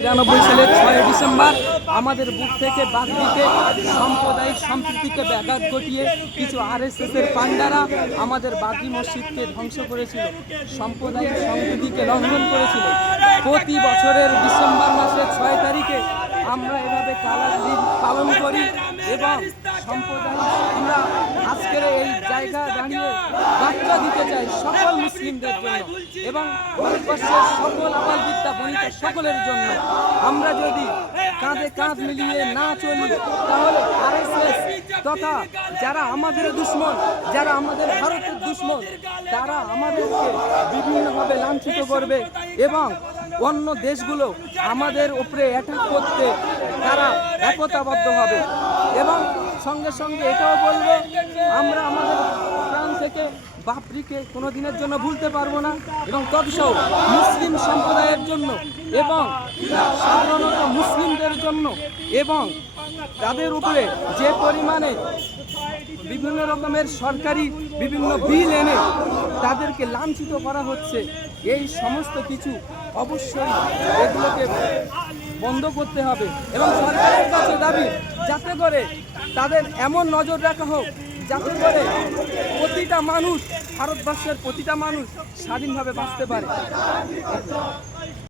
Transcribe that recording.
তিরানব্বই সালের ছয় ডিসেম্বর আমাদের বুক থেকে বাগদিতে সাম্প্রদায়িক সম্প্রীতিকে ব্যাঘাত ঘটিয়ে কিছু আরএসএস এর পান্ডারা আমাদের বাগদি মসজিদকে ধ্বংস করেছিল, সাম্প্রদায়িক সম্প্রীতিকে লঙ্ঘন করেছিল। প্রতি বছরের ডিসেম্বর মাসের ছয় তারিখে আমরা এভাবে কালার দিন পালন করি এবং সম্প্রদায় আমরা আজকের এই জায়গা দাঁড়িয়ে বার্তা দিতে চাই সকল মুসলিমদের জন্য এবং ভারতবর্ষের সকল বনিতা সকলের জন্য। আমরা যদি কাঁধে কাঁধ মিলিয়ে না চলি, তাহলে আরএসএস তথা যারা আমাদের দুশ্মন, যারা আমাদের ভারতের দুশ্মন, তারা আমাদেরকে বিভিন্নভাবে লাঞ্ছিত করবে এবং অন্য দেশগুলো আমাদের উপরে অ্যাটাক করতে তারা একতাবদ্ধ হবে। এবং সঙ্গে সঙ্গে এটাও বলব, আমরা আমাদের বাপরিকে কোনো দিনের জন্য ভুলতে পারব না এবং তৎসহ মুসলিম সম্প্রদায়ের জন্য এবং সাধারণত মুসলিমদের জন্য এবং তাদের উপরে যে পরিমাণে বিভিন্ন রকমের সরকারি বিভিন্ন বিল এনে তাদেরকে লাঞ্ছিত করা হচ্ছে, এই সমস্ত কিছু অবশ্যই এগুলোকে বন্ধ করতে হবে এবং সরকারের কাছে দাবি, যাতে করে তাদের এমন নজর রাখা হোক, যাতে করে প্রতিটা মানুষ ভারতবর্ষের প্রতিটা মানুষ স্বাধীনভাবে বাঁচতে পারে।